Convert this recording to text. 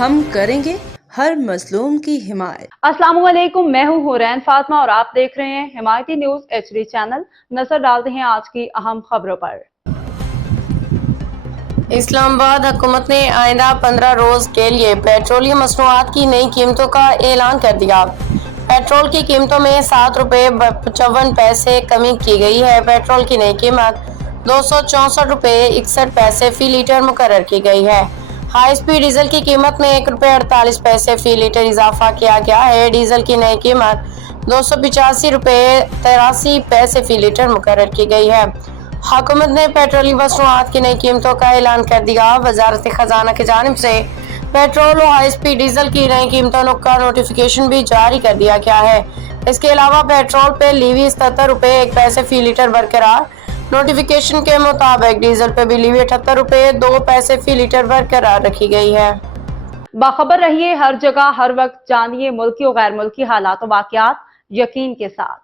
ہم کریں گے ہر مظلوم کی حمایت۔ السلام علیکم، میں ہوں حورین فاطمہ اور آپ دیکھ رہے ہیں حمایتی نیوز HD چینل۔ نظر ڈالتے ہیں آج کی اہم خبروں پر۔ اسلام آباد حکومت نے آئندہ 15 روز کے لیے پیٹرولیم مصنوعات کی نئی قیمتوں کا اعلان کر دیا۔ پیٹرول کی قیمتوں میں 7 روپے 55 پیسے کمی کی گئی ہے۔ پیٹرول کی نئی قیمت 264 روپے 61 پیسے فی لیٹر مقرر کی گئی ہے۔ ہائی اسپیڈ ڈیزل کی قیمت میں 1 روپے 48 پیسے فی لیٹر اضافہ کیا گیا ہے۔ ڈیزل کی نئی قیمت 285 روپے 83 پیسے فی لیٹر مقرر کی گئی ہے۔ حکومت نے پیٹرولیم مصنوعات کی نئی قیمتوں کا اعلان کر دیا۔ وزارت خزانہ کی جانب سے پیٹرول و ہائی اسپیڈ ڈیزل کی نئی قیمتوں کا نوٹیفیکیشن بھی جاری کر دیا گیا ہے۔ اس کے علاوہ پیٹرول پہ لیوی 77 روپے 1 پیسے فی لیٹر برقرار۔ نوٹیفیکیشن کے مطابق ڈیزل پہ بھی لیوی 78 روپے 2 پیسے فی لیٹر برقرار رکھی گئی ہے۔ باخبر رہیے ہر جگہ ہر وقت، جانیے ملکی و غیر ملکی حالات و واقعات یقین کے ساتھ۔